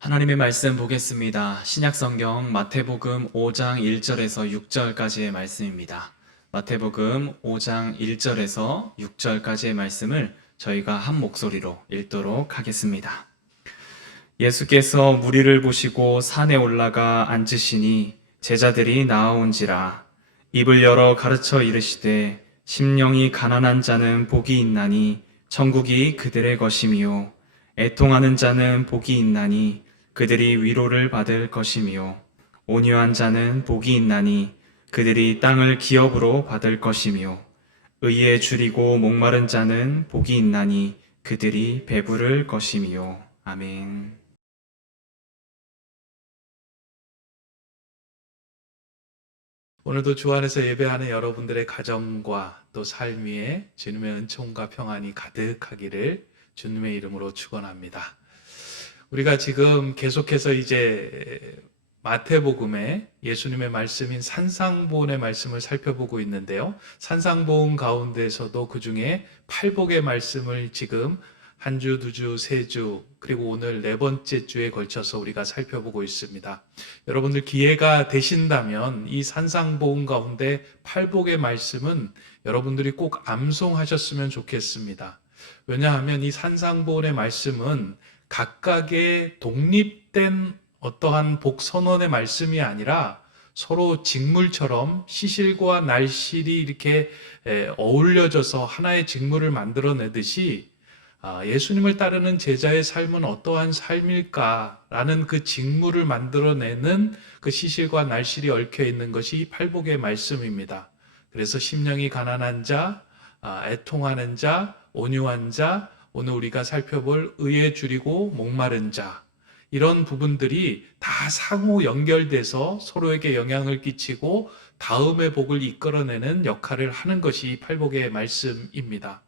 하나님의 말씀 보겠습니다. 신약성경 마태복음 5장 1절에서 6절까지의 말씀입니다. 마태복음 5장 1절에서 6절까지의 말씀을 저희가 한 목소리로 읽도록 하겠습니다. 예수께서 무리를 보시고 산에 올라가 앉으시니 제자들이 나아온지라. 입을 열어 가르쳐 이르시되 심령이 가난한 자는 복이 있나니 천국이 그들의 것이미요. 애통하는 자는 복이 있나니 그들이 위로를 받을 것이미요. 온유한 자는 복이 있나니 그들이 땅을 기업으로 받을 것이미요. 의에 줄이고 목마른 자는 복이 있나니 그들이 배부를 것이미요. 아멘. 오늘도 주 안에서 예배하는 여러분들의 가정과 또 삶 위에 주님의 은총과 평안이 가득하기를 주님의 이름으로 축원합니다. 우리가 지금 계속해서 이제 마태복음에 예수님의 말씀인 산상보훈의 말씀을 살펴보고 있는데요. 산상보훈 가운데서도 그 중에 팔복의 말씀을 지금 한 주, 두 주, 세 주, 그리고 오늘 네 번째 주에 걸쳐서 우리가 살펴보고 있습니다. 여러분들 기회가 되신다면 이 산상보훈 가운데 팔복의 말씀은 여러분들이 꼭 암송하셨으면 좋겠습니다. 왜냐하면 이 산상보훈의 말씀은 각각의 독립된 어떠한 복선언의 말씀이 아니라 서로 직물처럼 시실과 날실이 이렇게 어울려져서 하나의 직물을 만들어내듯이 예수님을 따르는 제자의 삶은 어떠한 삶일까라는 그 직물을 만들어내는 그 시실과 날실이 얽혀있는 것이 이 팔복의 말씀입니다. 그래서 심령이 가난한 자, 애통하는 자, 온유한 자, 오늘 우리가 살펴볼 의에 줄이고 목마른 자, 이런 부분들이 다 상호 연결돼서 서로에게 영향을 끼치고 다음의 복을 이끌어내는 역할을 하는 것이 팔복의 말씀입니다.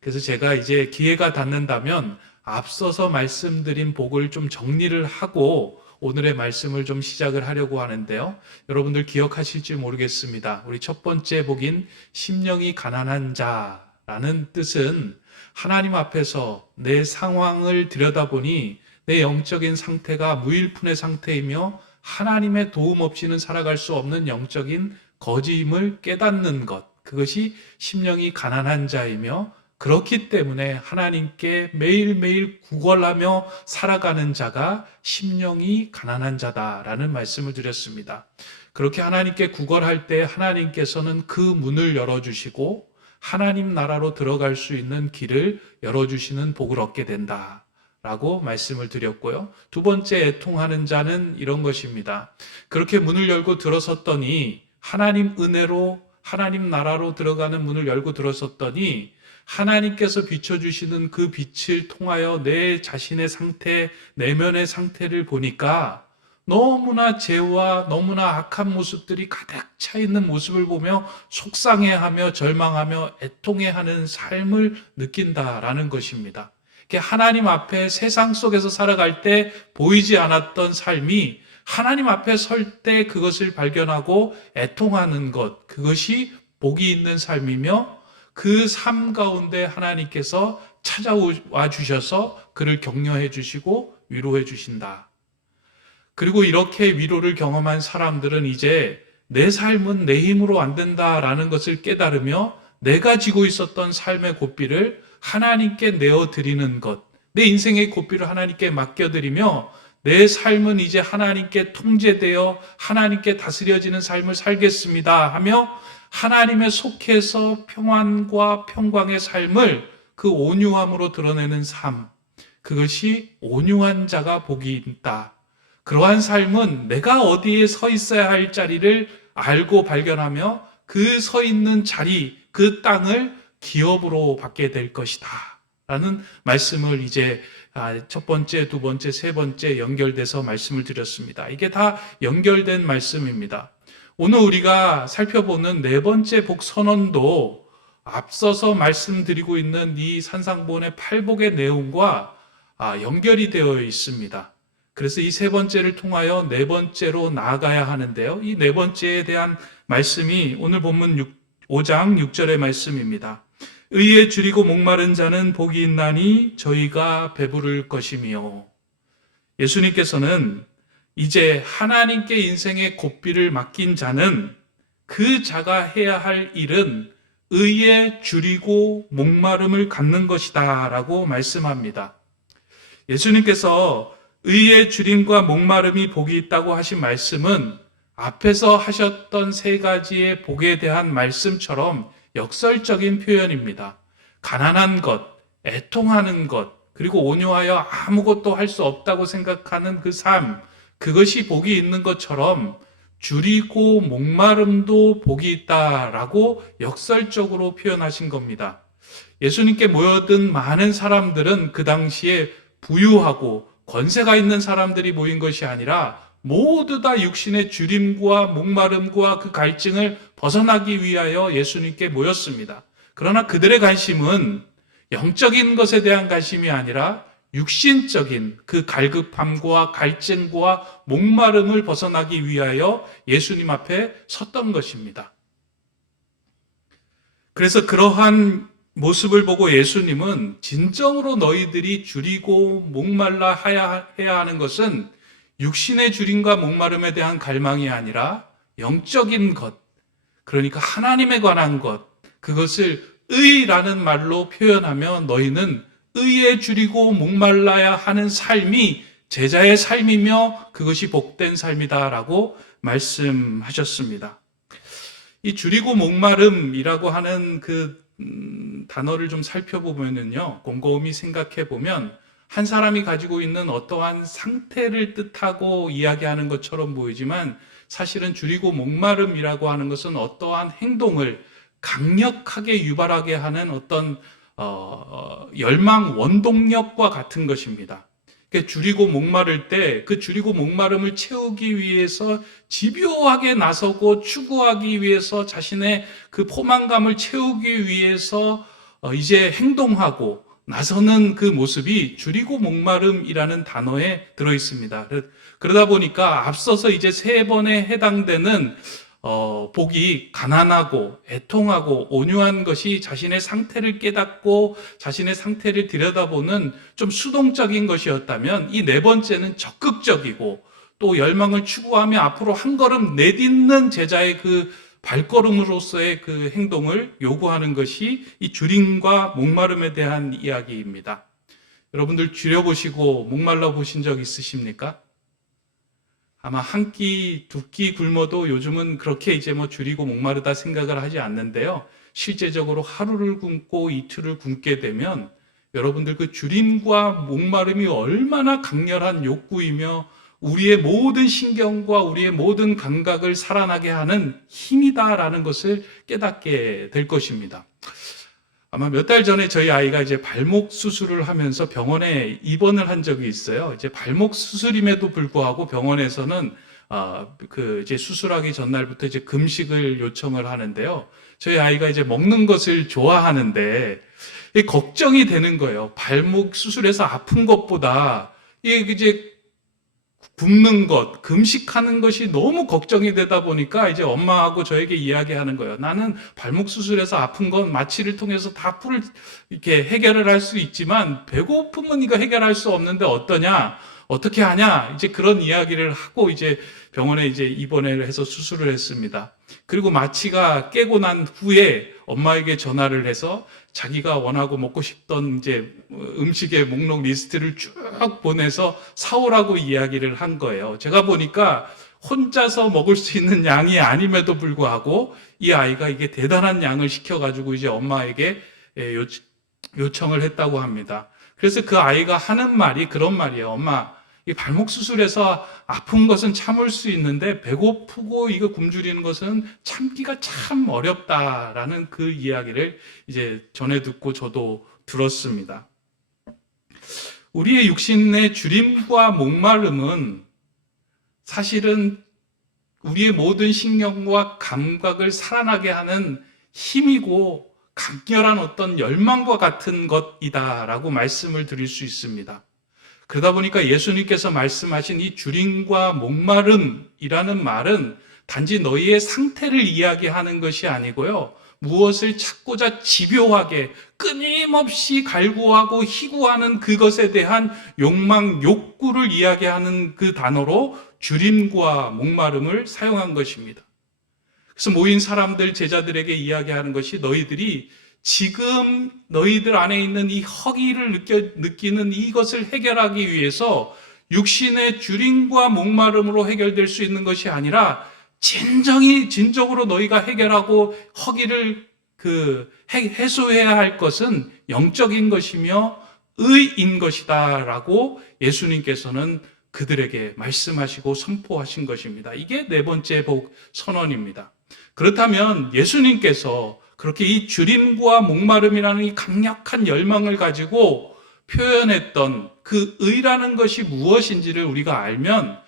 그래서 제가 이제 기회가 닿는다면 앞서서 말씀드린 복을 좀 정리를 하고 오늘의 말씀을 좀 시작을 하려고 하는데요. 여러분들 기억하실지 모르겠습니다. 우리 첫 번째 복인 심령이 가난한 자라는 뜻은 하나님 앞에서 내 상황을 들여다보니 내 영적인 상태가 무일푼의 상태이며 하나님의 도움 없이는 살아갈 수 없는 영적인 거지임을 깨닫는 것, 그것이 심령이 가난한 자이며 그렇기 때문에 하나님께 매일매일 구걸하며 살아가는 자가 심령이 가난한 자다라는 말씀을 드렸습니다. 그렇게 하나님께 구걸할 때 하나님께서는 그 문을 열어주시고 하나님 나라로 들어갈 수 있는 길을 열어주시는 복을 얻게 된다 라고 말씀을 드렸고요. 두 번째 애통하는 자는 이런 것입니다. 그렇게 문을 열고 들어섰더니 하나님 은혜로 하나님 나라로 들어가는 문을 열고 들어섰더니 하나님께서 비춰주시는 그 빛을 통하여 내 자신의 상태, 내면의 상태를 보니까 너무나 죄와 너무나 악한 모습들이 가득 차 있는 모습을 보며 속상해하며 절망하며 애통해하는 삶을 느낀다라는 것입니다. 하나님 앞에 세상 속에서 살아갈 때 보이지 않았던 삶이 하나님 앞에 설 때 그것을 발견하고 애통하는 것, 그것이 복이 있는 삶이며 그 삶 가운데 하나님께서 찾아와 주셔서 그를 격려해 주시고 위로해 주신다. 그리고 이렇게 위로를 경험한 사람들은 이제 내 삶은 내 힘으로 안 된다라는 것을 깨달으며 내가 지고 있었던 삶의 고삐를 하나님께 내어드리는 것, 내 인생의 고삐를 하나님께 맡겨드리며 내 삶은 이제 하나님께 통제되어 하나님께 다스려지는 삶을 살겠습니다 하며 하나님의 속해서 평안과 평강의 삶을 그 온유함으로 드러내는 삶, 그것이 온유한 자가 복이 있다. 그러한 삶은 내가 어디에 서 있어야 할 자리를 알고 발견하며 그 서 있는 자리, 그 땅을 기업으로 받게 될 것이다 라는 말씀을 이제 첫 번째, 두 번째, 세 번째 연결돼서 말씀을 드렸습니다. 이게 다 연결된 말씀입니다. 오늘 우리가 살펴보는 네 번째 복 선언도 앞서서 말씀드리고 있는 이 산상보훈의 팔복의 내용과 연결이 되어 있습니다. 그래서 이 세 번째를 통하여 네 번째로 나아가야 하는데요. 이 네 번째에 대한 말씀이 오늘 본문 5장 6절의 말씀입니다. 의에 줄이고 목마른 자는 복이 있나니 저희가 배부를 것이며. 예수님께서는 이제 하나님께 인생의 고삐를 맡긴 자는 그 자가 해야 할 일은 의에 줄이고 목마름을 갖는 것이다 라고 말씀합니다. 예수님께서 의의 줄임과 목마름이 복이 있다고 하신 말씀은 앞에서 하셨던 세 가지의 복에 대한 말씀처럼 역설적인 표현입니다. 가난한 것, 애통하는 것, 그리고 온유하여 아무것도 할 수 없다고 생각하는 그 삶, 그것이 복이 있는 것처럼 줄이고 목마름도 복이 있다라고 역설적으로 표현하신 겁니다. 예수님께 모여든 많은 사람들은 그 당시에 부유하고 권세가 있는 사람들이 모인 것이 아니라 모두 다 육신의 줄임과 목마름과 그 갈증을 벗어나기 위하여 예수님께 모였습니다. 그러나 그들의 관심은 영적인 것에 대한 관심이 아니라 육신적인 그 갈급함과 갈증과 목마름을 벗어나기 위하여 예수님 앞에 섰던 것입니다. 그래서 그러한 모습을 보고 예수님은 진정으로 너희들이 줄이고 목말라 해야 하는 것은 육신의 줄임과 목마름에 대한 갈망이 아니라 영적인 것, 그러니까 하나님에 관한 것, 그것을 의라는 말로 표현하면 너희는 의에 줄이고 목말라야 하는 삶이 제자의 삶이며 그것이 복된 삶이다라고 말씀하셨습니다. 이 줄이고 목마름이라고 하는 그 단어를 좀 살펴보면요, 곰곰이 생각해 보면 한 사람이 가지고 있는 어떠한 상태를 뜻하고 이야기하는 것처럼 보이지만 사실은 줄이고 목마름이라고 하는 것은 어떠한 행동을 강력하게 유발하게 하는 어떤 열망 원동력과 같은 것입니다. 줄이고 목마를 때 그 줄이고 목마름을 채우기 위해서 집요하게 나서고 추구하기 위해서 자신의 그 포만감을 채우기 위해서 이제 행동하고 나서는 그 모습이 줄이고 목마름이라는 단어에 들어 있습니다. 그러다 보니까 앞서서 이제 세 번에 해당되는 복이 가난하고 애통하고 온유한 것이 자신의 상태를 깨닫고 자신의 상태를 들여다보는 좀 수동적인 것이었다면 이 네 번째는 적극적이고 또 열망을 추구하며 앞으로 한 걸음 내딛는 제자의 그 발걸음으로서의 그 행동을 요구하는 것이 이 줄임과 목마름에 대한 이야기입니다. 여러분들 줄여보시고 목말라 보신 적 있으십니까? 아마 한 끼, 두 끼 굶어도 요즘은 그렇게 이제 줄이고 목마르다 생각을 하지 않는데요. 실제적으로 하루를 굶고 이틀을 굶게 되면 여러분들 그 줄임과 목마름이 얼마나 강렬한 욕구이며 우리의 모든 신경과 우리의 모든 감각을 살아나게 하는 힘이다라는 것을 깨닫게 될 것입니다. 아마 몇 달 전에 저희 아이가 이제 발목 수술을 하면서 병원에 입원을 한 적이 있어요. 이제 발목 수술임에도 불구하고 병원에서는 이제 수술하기 전날부터 이제 금식을 요청을 하는데요. 저희 아이가 이제 먹는 것을 좋아하는데 걱정이 되는 거예요. 발목 수술해서 아픈 것보다 이제 굶는 것, 금식하는 것이 너무 걱정이 되다 보니까 이제 엄마하고 저에게 이야기하는 거예요. 나는 발목 수술해서 아픈 건 마취를 통해서 다 이렇게 해결을 할 수 있지만 배고픔은 이거 해결할 수 없는데 어떠냐? 어떻게 하냐? 이제 그런 이야기를 하고 이제 병원에 이제 입원을 해서 수술을 했습니다. 그리고 마취가 깨고 난 후에 엄마에게 전화를 해서 자기가 원하고 먹고 싶던 이제 음식의 목록 리스트를 쭉 보내서 사오라고 이야기를 한 거예요. 제가 보니까 혼자서 먹을 수 있는 양이 아님에도 불구하고 이 아이가 이게 대단한 양을 시켜가지고 이제 엄마에게 요청을 했다고 합니다. 그래서 그 아이가 하는 말이 그런 말이에요. 엄마, 이 발목 수술해서 아픈 것은 참을 수 있는데 배고프고 이거 굶주리는 것은 참기가 참 어렵다라는 그 이야기를 이제 전해 듣고 저도 들었습니다. 우리의 육신의 줄임과 목마름은 사실은 우리의 모든 신경과 감각을 살아나게 하는 힘이고 강렬한 어떤 열망과 같은 것이다라고 말씀을 드릴 수 있습니다. 그러다 보니까 예수님께서 말씀하신 이 줄임과 목마름이라는 말은 단지 너희의 상태를 이야기하는 것이 아니고요. 무엇을 찾고자 집요하게 끊임없이 갈구하고 희구하는 그것에 대한 욕망, 욕구를 이야기하는 그 단어로 주림과 목마름을 사용한 것입니다. 그래서 모인 사람들, 제자들에게 이야기하는 것이 너희들이 지금 너희들 안에 있는 이 허기를 느끼는 이것을 해결하기 위해서 육신의 주림과 목마름으로 해결될 수 있는 것이 아니라 진정으로 너희가 해결하고 허기를 해소해야 할 것은 영적인 것이며 의인 것이다 라고 예수님께서는 그들에게 말씀하시고 선포하신 것입니다. 이게 네 번째 복 선언입니다. 그렇다면 예수님께서 그렇게 이 주림과 목마름이라는 이 강력한 열망을 가지고 표현했던 그 의라는 것이 무엇인지를 우리가 알면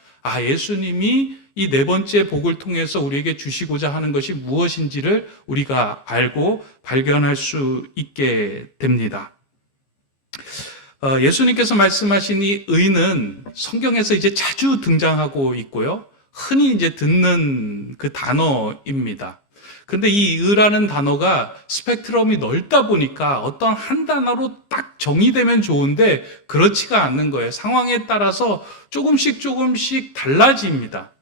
예수님이 이 네 번째 복을 통해서 우리에게 주시고자 하는 것이 무엇인지를 우리가 알고 발견할 수 있게 됩니다. 예수님께서 말씀하신 이 의는 성경에서 이제 자주 등장하고 있고요. 흔히 이제 듣는 그 단어입니다. 근데 이 의라는 단어가 스펙트럼이 넓다 보니까 어떤 한 단어로 딱 정의되면 좋은데 그렇지가 않는 거예요. 상황에 따라서 조금씩 달라집니다.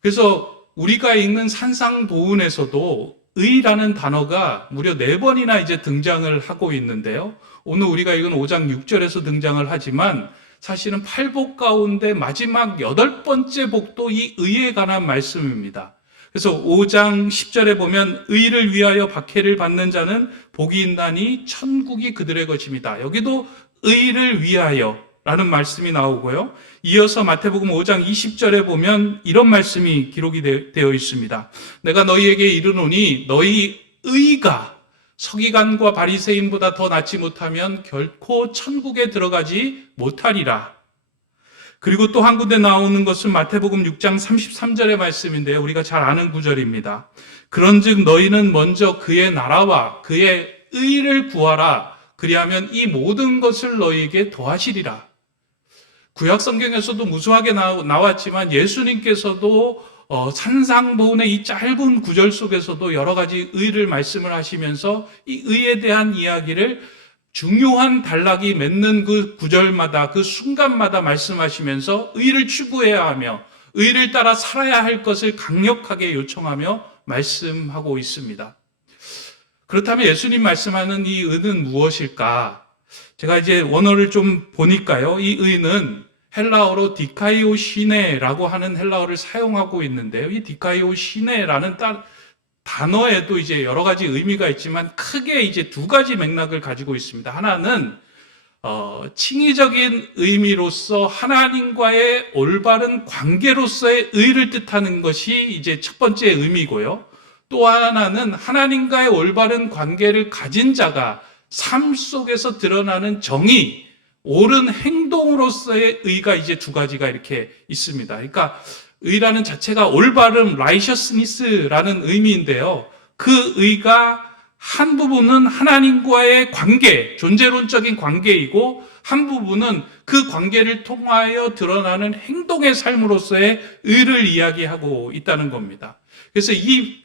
그래서 우리가 읽는 산상도훈에서도 의라는 단어가 무려 4번이나 이제 등장을 하고 있는데요. 오늘 우리가 읽은 5장 6절에서 등장을 하지만 사실은 8복 가운데 마지막 8번째 복도 이 의에 관한 말씀입니다. 그래서 5장 10절에 보면 의를 위하여 박해를 받는 자는 복이 있나니 천국이 그들의 것입니다. 여기도 의를 위하여 라는 말씀이 나오고요. 이어서 마태복음 5장 20절에 보면 이런 말씀이 기록이 되어 있습니다. 내가 너희에게 이르노니 너희 의가 서기관과 바리새인보다 더 낫지 못하면 결코 천국에 들어가지 못하리라. 그리고 또 한 군데 나오는 것은 마태복음 6장 33절의 말씀인데요. 우리가 잘 아는 구절입니다. 그런즉 너희는 먼저 그의 나라와 그의 의를 구하라. 그리하면 이 모든 것을 너희에게 더하시리라. 구약 성경에서도 무수하게 나왔지만 예수님께서도 산상도훈의 이 짧은 구절 속에서도 여러 가지 의를 말씀을 하시면서 이 의에 대한 이야기를 중요한 단락이 맺는 그 구절마다 그 순간마다 말씀하시면서 의를 추구해야 하며 의를 따라 살아야 할 것을 강력하게 요청하며 말씀하고 있습니다. 그렇다면 예수님 말씀하는 이 의는 무엇일까? 제가 이제 원어를 좀 보니까요. 이 의는 헬라어로 디카이오시네라고 하는 헬라어를 사용하고 있는데요. 이 디카이오시네라는 단어에도 이제 여러 가지 의미가 있지만 크게 이제 두 가지 맥락을 가지고 있습니다. 하나는 칭의적인 의미로서 하나님과의 올바른 관계로서의 의를 뜻하는 것이 이제 첫 번째 의미고요. 또 하나는 하나님과의 올바른 관계를 가진 자가 삶 속에서 드러나는 정의, 옳은 행동으로서의 의가 이제 두 가지가 이렇게 있습니다. 그러니까 의라는 자체가 올바름, righteousness라는 의미인데요. 그 의가 한 부분은 하나님과의 관계, 존재론적인 관계이고 한 부분은 그 관계를 통하여 드러나는 행동의 삶으로서의 의를 이야기하고 있다는 겁니다. 그래서 이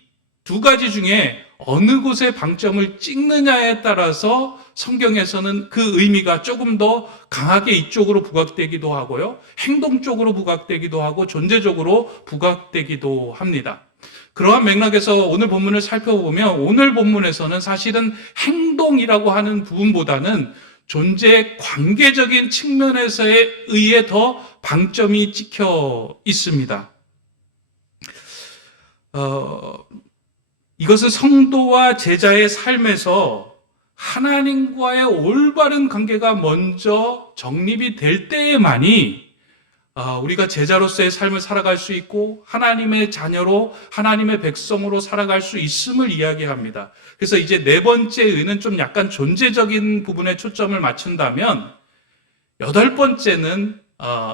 두 가지 중에 어느 곳에 방점을 찍느냐에 따라서 성경에서는 그 의미가 조금 더 강하게 이쪽으로 부각되기도 하고요. 행동 쪽으로 부각되기도 하고 존재적으로 부각되기도 합니다. 그러한 맥락에서 오늘 본문을 살펴보면 오늘 본문에서는 사실은 행동이라고 하는 부분보다는 존재의 관계적인 측면에서의 의에 더 방점이 찍혀 있습니다. 이것은 성도와 제자의 삶에서 하나님과의 올바른 관계가 먼저 정립이 될 때에만이 우리가 제자로서의 삶을 살아갈 수 있고 하나님의 자녀로 하나님의 백성으로 살아갈 수 있음을 이야기합니다. 그래서 이제 네 번째 의는 좀 약간 존재적인 부분에 초점을 맞춘다면 8번째는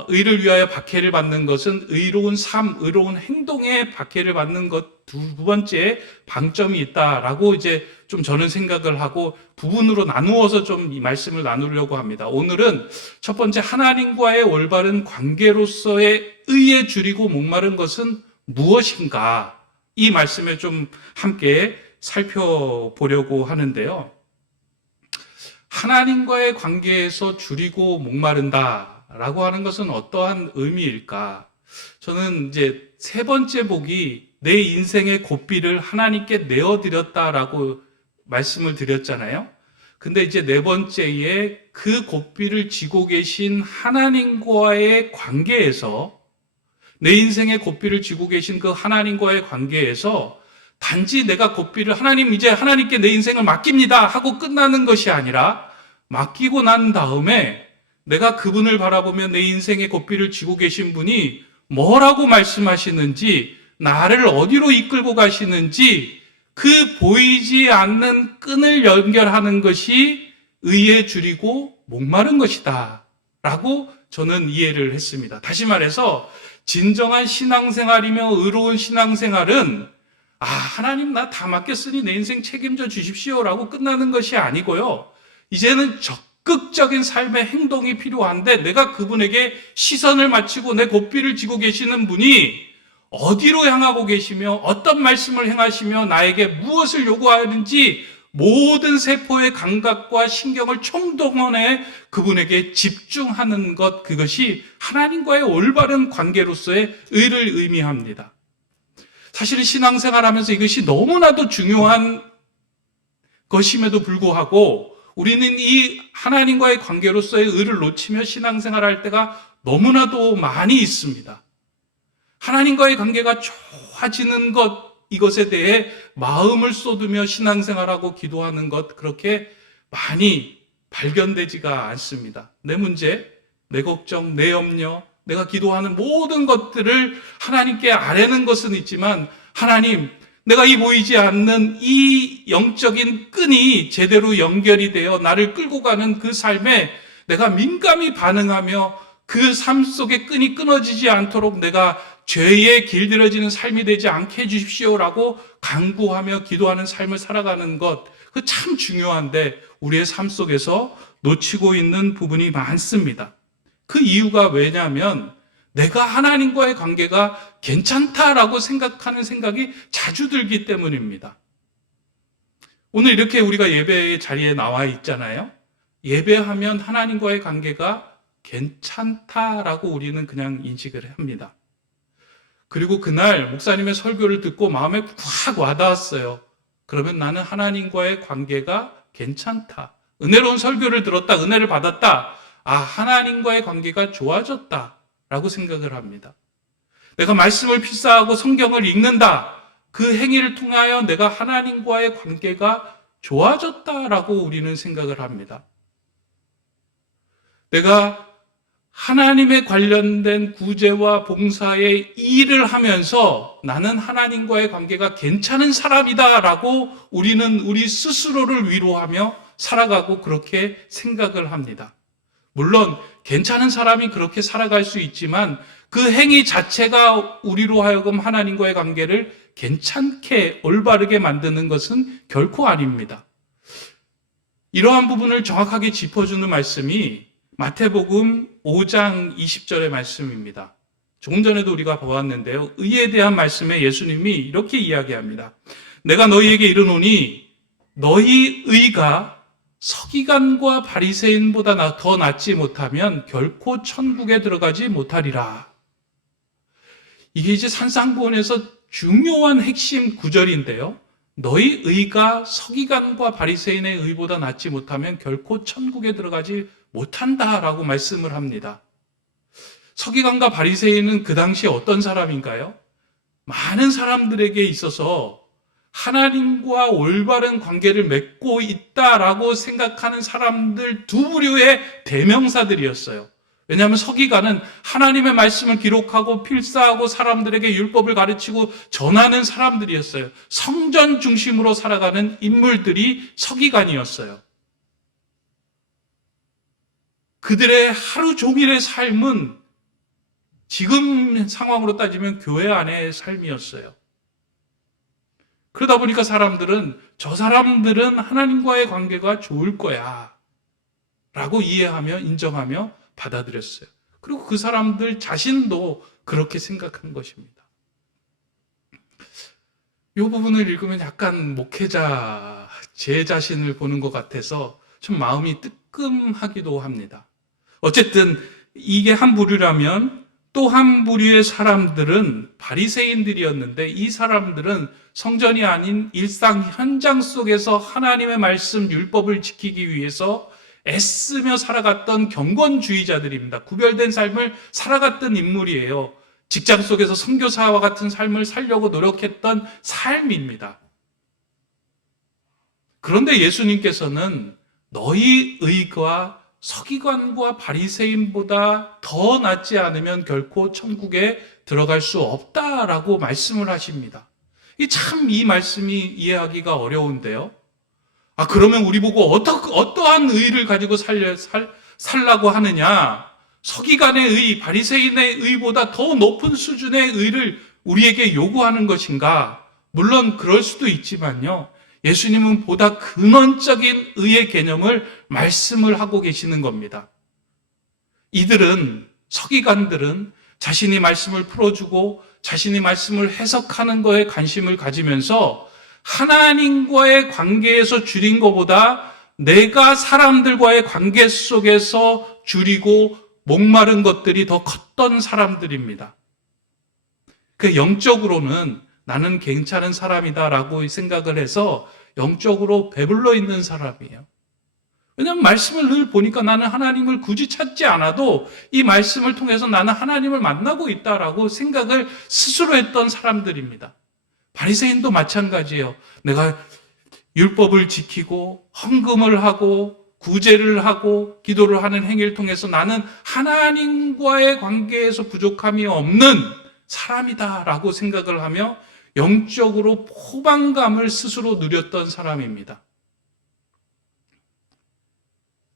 의를 위하여 박해를 받는 것은 의로운 삶, 의로운 행동에 박해를 받는 것 두 번째에 방점이 있다라고 이제 좀 저는 생각을 하고 부분으로 나누어서 좀 이 말씀을 나누려고 합니다. 오늘은 첫 번째 하나님과의 올바른 관계로서의 의에 줄이고 목마른 것은 무엇인가? 이 말씀에 좀 함께 살펴보려고 하는데요. 하나님과의 관계에서 줄이고 목마른다라고 하는 것은 어떠한 의미일까? 저는 이제 세 번째 복이 내 인생의 고삐를 하나님께 내어드렸다라고 말씀을 드렸잖아요. 근데 이제 네 번째에 그 고삐를 쥐고 계신 하나님과의 관계에서, 내 인생의 고삐를 쥐고 계신 그 하나님과의 관계에서 단지 내가 고삐를 하나님, 이제 하나님께 내 인생을 맡깁니다 하고 끝나는 것이 아니라, 맡기고 난 다음에 내가 그분을 바라보며 내 인생의 고삐를 쥐고 계신 분이 뭐라고 말씀하시는지, 나를 어디로 이끌고 가시는지 그 보이지 않는 끈을 연결하는 것이 의에 줄이고 목마른 것이다 라고 저는 이해를 했습니다. 다시 말해서 진정한 신앙생활이며 의로운 신앙생활은 하나님 나 다 맡겼으니 내 인생 책임져 주십시오 라고 끝나는 것이 아니고요. 이제는 적극적인 삶의 행동이 필요한데, 내가 그분에게 시선을 맞추고 내 고삐를 쥐고 계시는 분이 어디로 향하고 계시며 어떤 말씀을 행하시며 나에게 무엇을 요구하는지 모든 세포의 감각과 신경을 총동원해 그분에게 집중하는 것, 그것이 하나님과의 올바른 관계로서의 의를 의미합니다. 사실은 신앙생활하면서 이것이 너무나도 중요한 것임에도 불구하고 우리는 이 하나님과의 관계로서의 의를 놓치며 신앙생활할 때가 너무나도 많이 있습니다. 하나님과의 관계가 좋아지는 것, 이것에 대해 마음을 쏟으며 신앙생활하고 기도하는 것, 그렇게 많이 발견되지가 않습니다. 내 문제, 내 걱정, 내 염려, 내가 기도하는 모든 것들을 하나님께 아뢰는 것은 있지만, 하나님, 내가 이 보이지 않는 이 영적인 끈이 제대로 연결이 되어 나를 끌고 가는 그 삶에 내가 민감히 반응하며 그 삶 속에 끈이 끊어지지 않도록 내가 죄에 길들여지는 삶이 되지 않게 해주십시오라고 간구하며 기도하는 삶을 살아가는 것, 그 참 중요한데 우리의 삶 속에서 놓치고 있는 부분이 많습니다. 그 이유가 왜냐하면 내가 하나님과의 관계가 괜찮다라고 생각하는 생각이 자주 들기 때문입니다. 오늘 이렇게 우리가 예배의 자리에 나와 있잖아요. 예배하면 하나님과의 관계가 괜찮다라고 우리는 그냥 인식을 합니다. 그리고 그날 목사님의 설교를 듣고 마음에 확 와닿았어요. 그러면 나는 하나님과의 관계가 괜찮다. 은혜로운 설교를 들었다. 은혜를 받았다. 하나님과의 관계가 좋아졌다 라고 생각을 합니다. 내가 말씀을 필사하고 성경을 읽는다. 그 행위를 통하여 내가 하나님과의 관계가 좋아졌다라고 우리는 생각을 합니다. 내가 하나님에 관련된 구제와 봉사의 일을 하면서 나는 하나님과의 관계가 괜찮은 사람이다라고 우리는 우리 스스로를 위로하며 살아가고 그렇게 생각을 합니다. 물론 괜찮은 사람이 그렇게 살아갈 수 있지만 그 행위 자체가 우리로 하여금 하나님과의 관계를 괜찮게 올바르게 만드는 것은 결코 아닙니다. 이러한 부분을 정확하게 짚어주는 말씀이 마태복음 5장 20절의 말씀입니다. 조금 전에도 우리가 보았는데요. 의에 대한 말씀에 예수님이 이렇게 이야기합니다. 내가 너희에게 이르노니 너희 의가 서기관과 바리새인보다 더 낫지 못하면 결코 천국에 들어가지 못하리라. 이게 이제 산상보훈에서 중요한 핵심 구절인데요. 너희 의가 서기관과 바리새인의 의보다 낫지 못하면 결코 천국에 들어가지 못한다라고 말씀을 합니다. 서기관과 바리새인은 그 당시에 어떤 사람인가요? 많은 사람들에게 있어서 하나님과 올바른 관계를 맺고 있다라고 생각하는 사람들 두 부류의 대명사들이었어요. 왜냐하면 서기관은 하나님의 말씀을 기록하고 필사하고 사람들에게 율법을 가르치고 전하는 사람들이었어요. 성전 중심으로 살아가는 인물들이 서기관이었어요. 그들의 하루 종일의 삶은 지금 상황으로 따지면 교회 안의 삶이었어요. 그러다 보니까 사람들은 저 사람들은 하나님과의 관계가 좋을 거야 라고 이해하며 인정하며 받아들였어요. 그리고 그 사람들 자신도 그렇게 생각한 것입니다. 이 부분을 읽으면 약간 목회자 제 자신을 보는 것 같아서 좀 마음이 뜨끔하기도 합니다. 어쨌든 이게 한 부류라면 또 한 부류의 사람들은 바리새인들이었는데, 이 사람들은 성전이 아닌 일상 현장 속에서 하나님의 말씀 율법을 지키기 위해서 애쓰며 살아갔던 경건주의자들입니다. 구별된 삶을 살아갔던 인물이에요. 직장 속에서 선교사와 같은 삶을 살려고 노력했던 삶입니다. 그런데 예수님께서는 너희 의가 서기관과 바리새인보다 더 낫지 않으면 결코 천국에 들어갈 수 없다라고 말씀을 하십니다. 이 말씀이 이해하기가 어려운데요. 그러면 우리 보고 어떠한 의를 가지고 살라고 하느냐? 서기관의 의, 바리새인의 의보다 더 높은 수준의 의를 우리에게 요구하는 것인가? 물론 그럴 수도 있지만요. 예수님은 보다 근원적인 의의 개념을 말씀을 하고 계시는 겁니다. 서기관들은 자신이 말씀을 풀어주고 자신이 말씀을 해석하는 거에 관심을 가지면서 하나님과의 관계에서 줄인 것보다 내가 사람들과의 관계 속에서 줄이고 목마른 것들이 더 컸던 사람들입니다. 영적으로는 나는 괜찮은 사람이다라고 생각을 해서 영적으로 배불러 있는 사람이에요. 왜냐하면 말씀을 늘 보니까 나는 하나님을 굳이 찾지 않아도 이 말씀을 통해서 나는 하나님을 만나고 있다라고 생각을 스스로 했던 사람들입니다. 바리새인도 마찬가지예요. 내가 율법을 지키고 헌금을 하고 구제를 하고 기도를 하는 행위를 통해서 나는 하나님과의 관계에서 부족함이 없는 사람이다라고 생각을 하며 영적으로 포만감을 스스로 누렸던 사람입니다.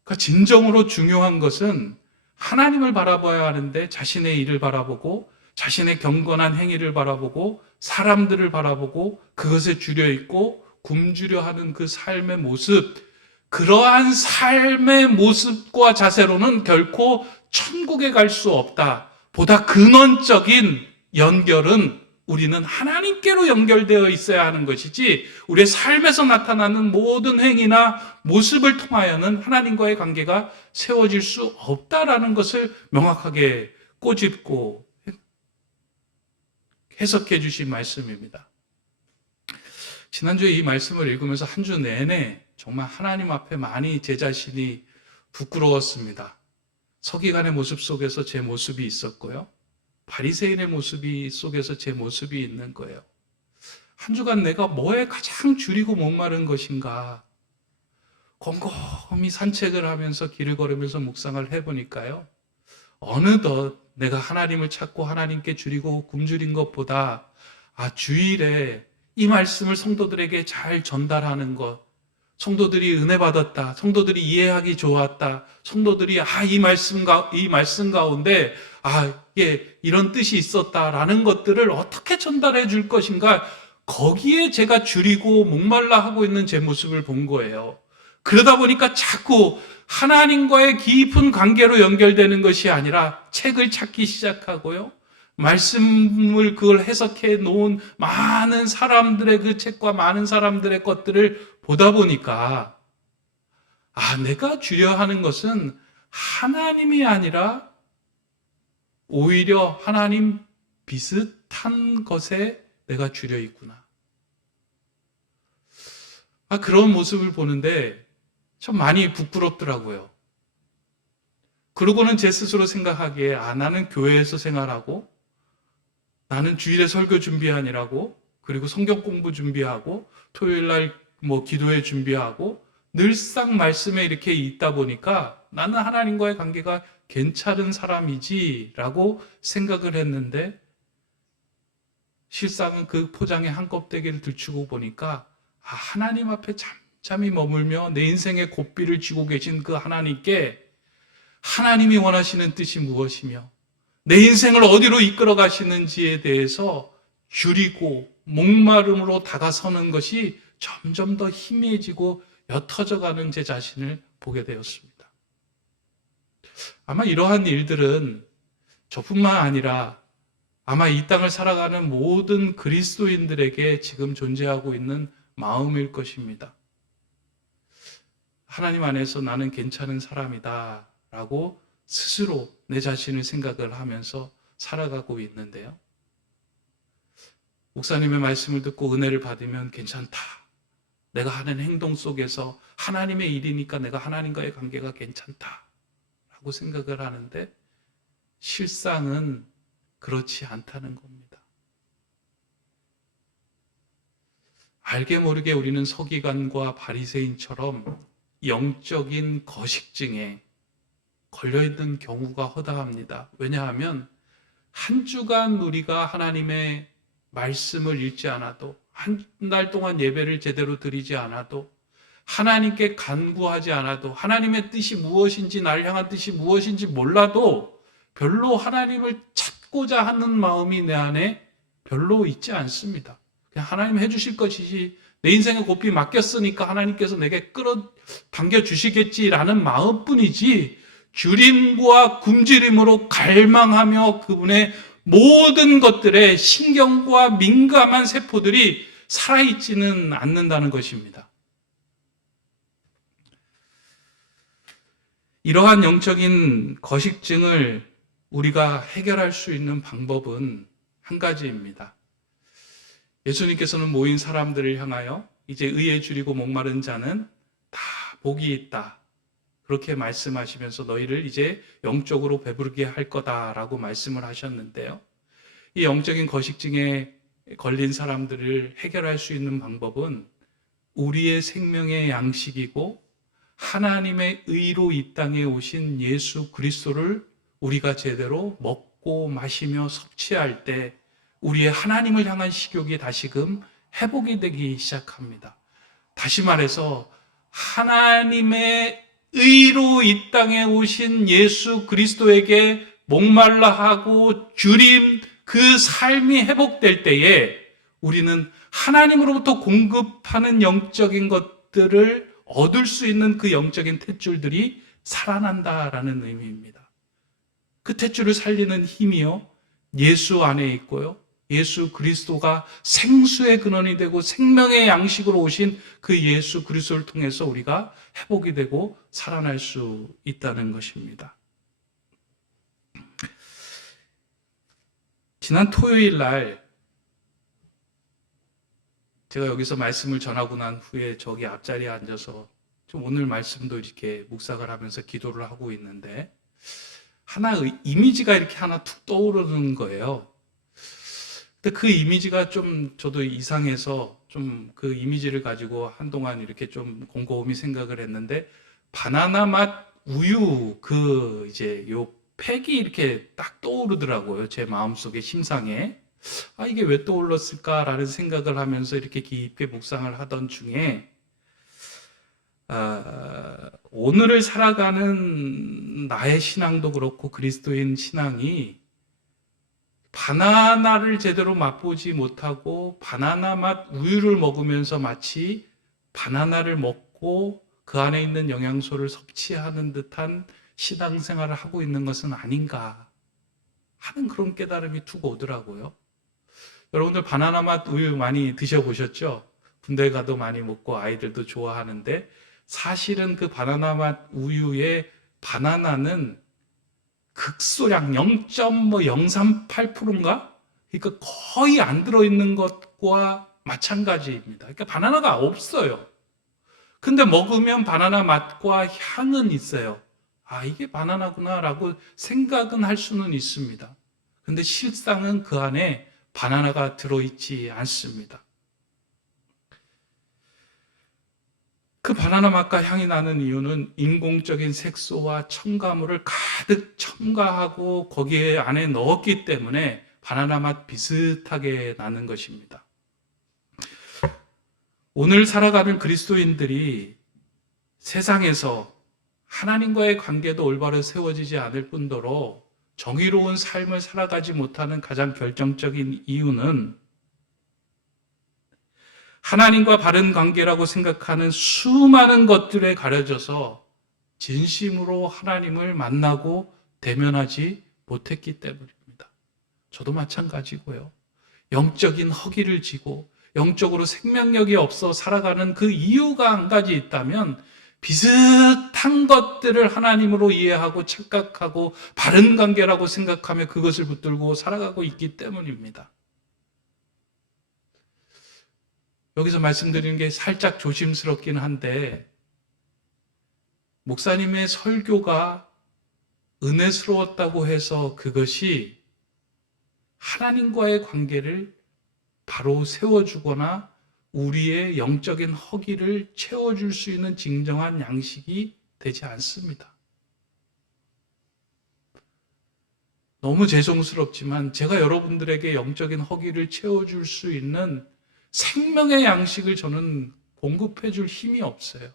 그러니까 진정으로 중요한 것은 하나님을 바라봐야 하는데 자신의 일을 바라보고 자신의 경건한 행위를 바라보고 사람들을 바라보고 그것에 줄여 있고 굶주려 하는 그 삶의 모습, 그러한 삶의 모습과 자세로는 결코 천국에 갈 수 없다. 보다 근원적인 연결은 우리는 하나님께로 연결되어 있어야 하는 것이지, 우리의 삶에서 나타나는 모든 행위나 모습을 통하여는 하나님과의 관계가 세워질 수 없다라는 것을 명확하게 꼬집고 해석해 주신 말씀입니다. 지난주에 이 말씀을 읽으면서 한 주 내내 정말 하나님 앞에 많이 제 자신이 부끄러웠습니다. 서기관의 모습 속에서 제 모습이 있었고요. 바리새인의 모습이 속에서 제 모습이 있는 거예요. 한 주간 내가 뭐에 가장 줄이고 목마른 것인가? 곰곰이 산책을 하면서 길을 걸으면서 묵상을 해보니까요. 어느덧 내가 하나님을 찾고 하나님께 줄이고 굶주린 것보다 주일에 이 말씀을 성도들에게 잘 전달하는 것, 성도들이 은혜 받았다, 성도들이 이해하기 좋았다, 성도들이 이 말씀 가운데 이게 이런 뜻이 있었다라는 것들을 어떻게 전달해 줄 것인가, 거기에 제가 줄이고 목말라 하고 있는 제 모습을 본 거예요. 그러다 보니까 자꾸 하나님과의 깊은 관계로 연결되는 것이 아니라 책을 찾기 시작하고요. 말씀을 그걸 해석해 놓은 많은 사람들의 그 책과 많은 사람들의 것들을 보다 보니까 내가 줄여야 하는 것은 하나님이 아니라 오히려 하나님 비슷한 것에 내가 줄여 있구나. 그런 모습을 보는데 참 많이 부끄럽더라고요. 그러고는 제 스스로 생각하기에 나는 교회에서 생활하고 나는 주일에 설교 준비하느라고, 그리고 성경 공부 준비하고 토요일 날 기도회 준비하고 늘상 말씀에 이렇게 있다 보니까 나는 하나님과의 관계가 괜찮은 사람이지라고 생각을 했는데, 실상은 그 포장의 한 껍데기를 들추고 보니까 하나님 앞에 잠잠히 머물며 내 인생의 고삐를 쥐고 계신 그 하나님께 하나님이 원하시는 뜻이 무엇이며 내 인생을 어디로 이끌어 가시는지에 대해서 줄이고 목마름으로 다가서는 것이 점점 더 희미해지고 옅어져 가는 제 자신을 보게 되었습니다. 아마 이러한 일들은 저뿐만 아니라 아마 이 땅을 살아가는 모든 그리스도인들에게 지금 존재하고 있는 마음일 것입니다. 하나님 안에서 나는 괜찮은 사람이다 라고 스스로 내 자신을 생각을 하면서 살아가고 있는데요. 목사님의 말씀을 듣고 은혜를 받으면 괜찮다. 내가 하는 행동 속에서 하나님의 일이니까 내가 하나님과의 관계가 괜찮다 라고 생각을 하는데 실상은 그렇지 않다는 겁니다. 알게 모르게 우리는 서기관과 바리새인처럼 영적인 거식증에 걸려있는 경우가 허다합니다. 왜냐하면 한 주간 우리가 하나님의 말씀을 읽지 않아도, 한 달 동안 예배를 제대로 드리지 않아도, 하나님께 간구하지 않아도, 하나님의 뜻이 무엇인지, 나를 향한 뜻이 무엇인지 몰라도 별로 하나님을 찾고자 하는 마음이 내 안에 별로 있지 않습니다. 그냥 하나님 해주실 것이지, 내 인생에 고삐 맡겼으니까 하나님께서 내게 끌어당겨 주시겠지라는 마음뿐이지, 주림과 굶주림으로 갈망하며 그분의 모든 것들에 신경과 민감한 세포들이 살아있지는 않는다는 것입니다. 이러한 영적인 거식증을 우리가 해결할 수 있는 방법은 한 가지입니다. 예수님께서는 모인 사람들을 향하여 이제 의에 줄이고 목마른 자는 다 복이 있다. 그렇게 말씀하시면서 너희를 이제 영적으로 배부르게 할 거다라고 말씀을 하셨는데요. 이 영적인 거식증에 걸린 사람들을 해결할 수 있는 방법은 우리의 생명의 양식이고 하나님의 의로 이 땅에 오신 예수 그리스도를 우리가 제대로 먹고 마시며 섭취할 때 우리의 하나님을 향한 식욕이 다시금 회복이 되기 시작합니다. 다시 말해서 하나님의 의로 이 땅에 오신 예수 그리스도에게 목말라 하고 주림 그 삶이 회복될 때에 우리는 하나님으로부터 공급하는 영적인 것들을 얻을 수 있는 그 영적인 탯줄들이 살아난다라는 의미입니다. 그 탯줄을 살리는 힘이요, 예수 안에 있고요. 예수 그리스도가 생수의 근원이 되고 생명의 양식으로 오신 그 예수 그리스도를 통해서 우리가 회복이 되고 살아날 수 있다는 것입니다. 지난 토요일 날 제가 여기서 말씀을 전하고 난 후에 저기 앞자리에 앉아서 좀 오늘 말씀도 이렇게 묵상을 하면서 기도를 하고 있는데 하나의 이미지가 이렇게 하나 툭 떠오르는 거예요. 근데 그 이미지가 좀 저도 이상해서 좀 그 이미지를 가지고 한동안 이렇게 좀 곰곰이 생각을 했는데 바나나 맛 우유 그 이제 요 팩이 이렇게 딱 떠오르더라고요. 제 마음속에 심상에. 아, 이게 왜 떠올랐을까라는 생각을 하면서 이렇게 깊게 묵상을 하던 중에 오늘을 살아가는 나의 신앙도 그렇고 그리스도인 신앙이 바나나를 제대로 맛보지 못하고 바나나 맛 우유를 먹으면서 마치 바나나를 먹고 그 안에 있는 영양소를 섭취하는 듯한 신앙생활을 하고 있는 것은 아닌가 하는 그런 깨달음이 툭 오더라고요. 여러분들 바나나 맛 우유 많이 드셔보셨죠? 군대 가도 많이 먹고 아이들도 좋아하는데 사실은 그 바나나 맛 우유의 바나나는 극소량 0.038%인가? 그러니까 거의 안 들어있는 것과 마찬가지입니다. 그러니까 바나나가 없어요. 근데 먹으면 바나나 맛과 향은 있어요. 아, 이게 바나나구나 라고 생각은 할 수는 있습니다. 근데 실상은 그 안에 바나나가 들어있지 않습니다. 그 바나나 맛과 향이 나는 이유는 인공적인 색소와 첨가물을 가득 첨가하고 거기에 안에 넣었기 때문에 바나나 맛 비슷하게 나는 것입니다. 오늘 살아가는 그리스도인들이 세상에서 하나님과의 관계도 올바로 세워지지 않을 뿐더러 정의로운 삶을 살아가지 못하는 가장 결정적인 이유는 하나님과 바른 관계라고 생각하는 수많은 것들에 가려져서 진심으로 하나님을 만나고 대면하지 못했기 때문입니다. 저도 마찬가지고요. 영적인 허기를 지고 영적으로 생명력이 없어 살아가는 그 이유가 한 가지 있다면 비슷한 것들을 하나님으로 이해하고 착각하고 바른 관계라고 생각하며 그것을 붙들고 살아가고 있기 때문입니다. 여기서 말씀드리는 게 살짝 조심스럽긴 한데 목사님의 설교가 은혜스러웠다고 해서 그것이 하나님과의 관계를 바로 세워주거나 우리의 영적인 허기를 채워줄 수 있는 진정한 양식이 되지 않습니다. 너무 죄송스럽지만 제가 여러분들에게 영적인 허기를 채워줄 수 있는 생명의 양식을 저는 공급해 줄 힘이 없어요.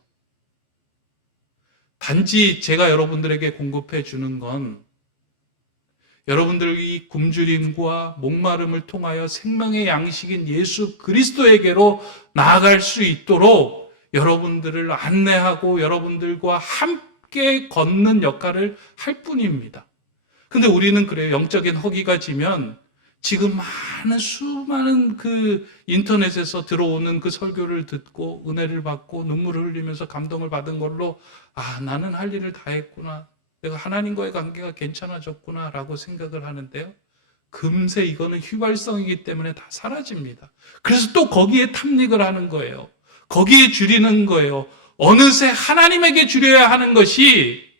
단지 제가 여러분들에게 공급해 주는 건 여러분들이 굶주림과 목마름을 통하여 생명의 양식인 예수 그리스도에게로 나아갈 수 있도록 여러분들을 안내하고 여러분들과 함께 걷는 역할을 할 뿐입니다. 근데 우리는 그래요. 영적인 허기가 지면 지금 수많은 그 인터넷에서 들어오는 그 설교를 듣고 은혜를 받고 눈물을 흘리면서 감동을 받은 걸로 나는 할 일을 다 했구나. 내가 하나님과의 관계가 괜찮아졌구나 라고 생각을 하는데요. 금세 이거는 휘발성이기 때문에 다 사라집니다. 그래서 또 거기에 탐닉을 하는 거예요. 거기에 줄이는 거예요. 어느새 하나님에게 줄여야 하는 것이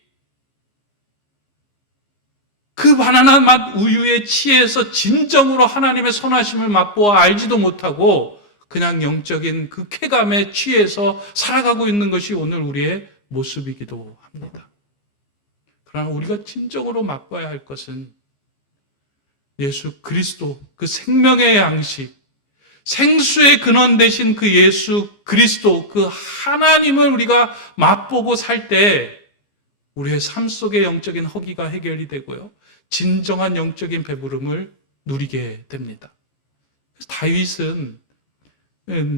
그 바나나 맛 우유에 취해서 진정으로 하나님의 선하심을 맛보아 알지도 못하고 그냥 영적인 그 쾌감에 취해서 살아가고 있는 것이 오늘 우리의 모습이기도 합니다. 그러나 우리가 진정으로 맛봐야 할 것은 예수 그리스도, 그 생명의 양식, 생수의 근원 되신 그 예수 그리스도, 그 하나님을 우리가 맛보고 살 때 우리의 삶 속의 영적인 허기가 해결이 되고요. 진정한 영적인 배부름을 누리게 됩니다. 그래서 다윗은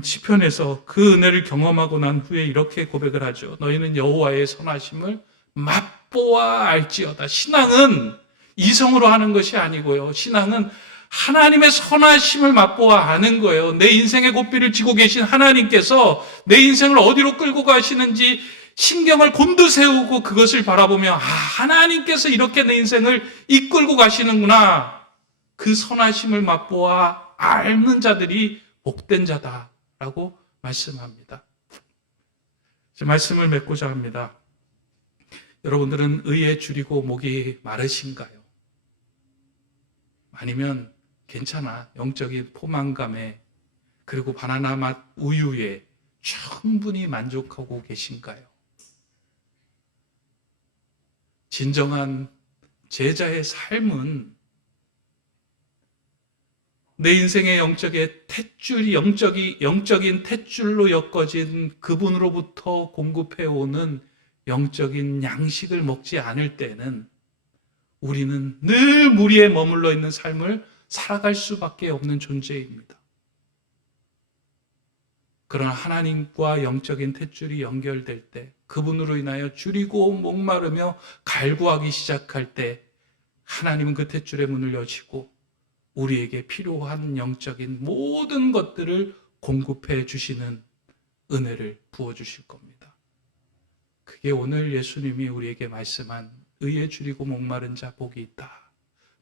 시편에서 그 은혜를 경험하고 난 후에 이렇게 고백을 하죠. 너희는 여호와의 선하심을 맛보아 알지어다. 신앙은 이성으로 하는 것이 아니고요. 신앙은 하나님의 선하심을 맛보아 아는 거예요. 내 인생의 고삐를 쥐고 계신 하나님께서 내 인생을 어디로 끌고 가시는지 신경을 곤두세우고 그것을 바라보며 하나님께서 이렇게 내 인생을 이끌고 가시는구나. 그 선하심을 맛보아 앓는 자들이 복된 자다라고 말씀합니다. 말씀을 맺고자 합니다. 여러분들은 의에 줄이고 목이 마르신가요? 아니면 괜찮아, 영적인 포만감에 그리고 바나나 맛 우유에 충분히 만족하고 계신가요? 진정한 제자의 삶은 내 인생의 영적인 탯줄로 엮어진 그분으로부터 공급해오는 영적인 양식을 먹지 않을 때는 우리는 늘 무리에 머물러 있는 삶을 살아갈 수밖에 없는 존재입니다. 그러나 하나님과 영적인 탯줄이 연결될 때 그분으로 인하여 줄이고 목마르며 갈구하기 시작할 때 하나님은 그 탯줄의 문을 여시고 우리에게 필요한 영적인 모든 것들을 공급해 주시는 은혜를 부어주실 겁니다. 그게 오늘 예수님이 우리에게 말씀한 의에 줄이고 목마른 자 복이 있다.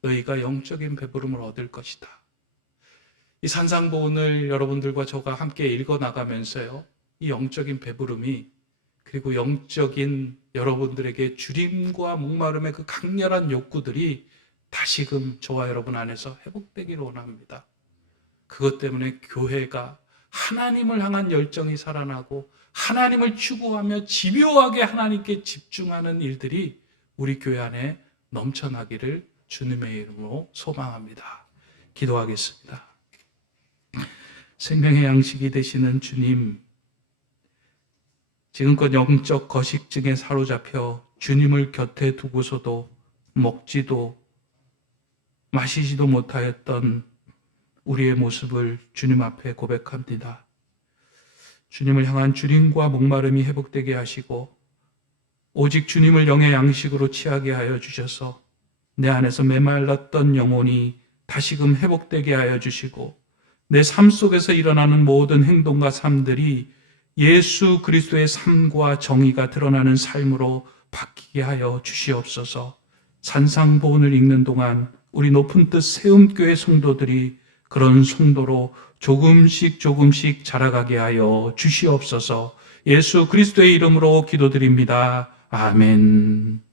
너희가 영적인 배부름을 얻을 것이다. 이 산상보훈을 여러분들과 저가 함께 읽어나가면서요. 이 영적인 배부름이 그리고 영적인 여러분들에게 줄임과 목마름의 그 강렬한 욕구들이 다시금 저와 여러분 안에서 회복되기를 원합니다. 그것 때문에 교회가 하나님을 향한 열정이 살아나고 하나님을 추구하며 집요하게 하나님께 집중하는 일들이 우리 교회 안에 넘쳐나기를 주님의 이름으로 소망합니다. 기도하겠습니다. 생명의 양식이 되시는 주님, 지금껏 영적 거식증에 사로잡혀 주님을 곁에 두고서도 먹지도 마시지도 못하였던 우리의 모습을 주님 앞에 고백합니다. 주님을 향한 줄임과 목마름이 회복되게 하시고 오직 주님을 영의 양식으로 취하게 하여 주셔서 내 안에서 메말랐던 영혼이 다시금 회복되게 하여 주시고 내 삶 속에서 일어나는 모든 행동과 삶들이 예수 그리스도의 삶과 정의가 드러나는 삶으로 바뀌게 하여 주시옵소서. 산상보훈을 읽는 동안 우리 높은 뜻 세움교회 성도들이 그런 성도로 조금씩 자라가게 하여 주시옵소서. 예수 그리스도의 이름으로 기도드립니다. 아멘.